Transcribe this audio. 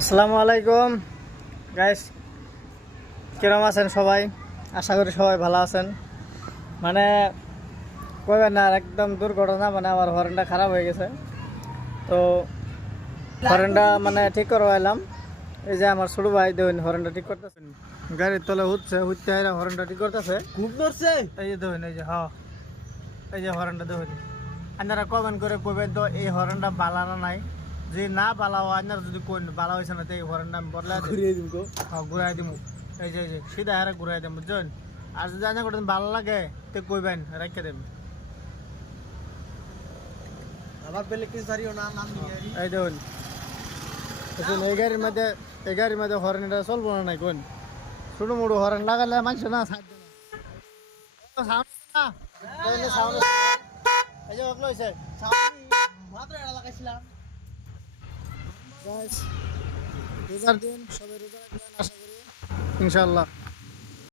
আসসালামু আলাইকুম গাইস, কিরম আছেন সবাই? আশা করি সবাই ভালো আছেন। মানে কইবেন না, আর একদম দুর্ঘটনা, মানে আমার হরেনটা খারাপ হয়ে গেছে। তো হরেনটা মানে ঠিক করবা এলাম। এই যে আমার ছোট ভাই দেখুন হরেনটা ঠিক করতেছেন, গাড়ির তলে হুচ্ছে হরেনটা ঠিক করতেছে। খুব ধরছে। এই যে দেখুন, এই যে এই যে হরেনটা দেখুন। আপনারা কমেন্ট করে কইবেন তো এই হরেনটা বালানো নাই, যে না বালাও আপনারা যদি কোন বালা হয়েছে না তো এই হরেনটা আমি বদলাই ঘুরিয়ে দিব গো। হ্যাঁ ঘুরাই দিমু। এই যে সিধা হারে ঘুরাই দিম, বুঝছেন? আর যদি আপনার কোনদিন ভালো লাগে তো কইবেন, রাখতে দেবেন। আবার পেলে কিছু সারিও না নাম নিয়ে এই দেখুন, এই গাড়ির মধ্যে হরেন এটা চলবো না নাই কোন ছোট মোটো হরেন লাগালে মানুষ না ছাড় দেবে না। sound না, এই যে sound, এই যে ওগুলো হইছে। মাত্র এটা লাগাইছিলাম। Guys, রোজার দিন সবাই রোজা রাখবেন আশা করি ইনশাআল্লাহ।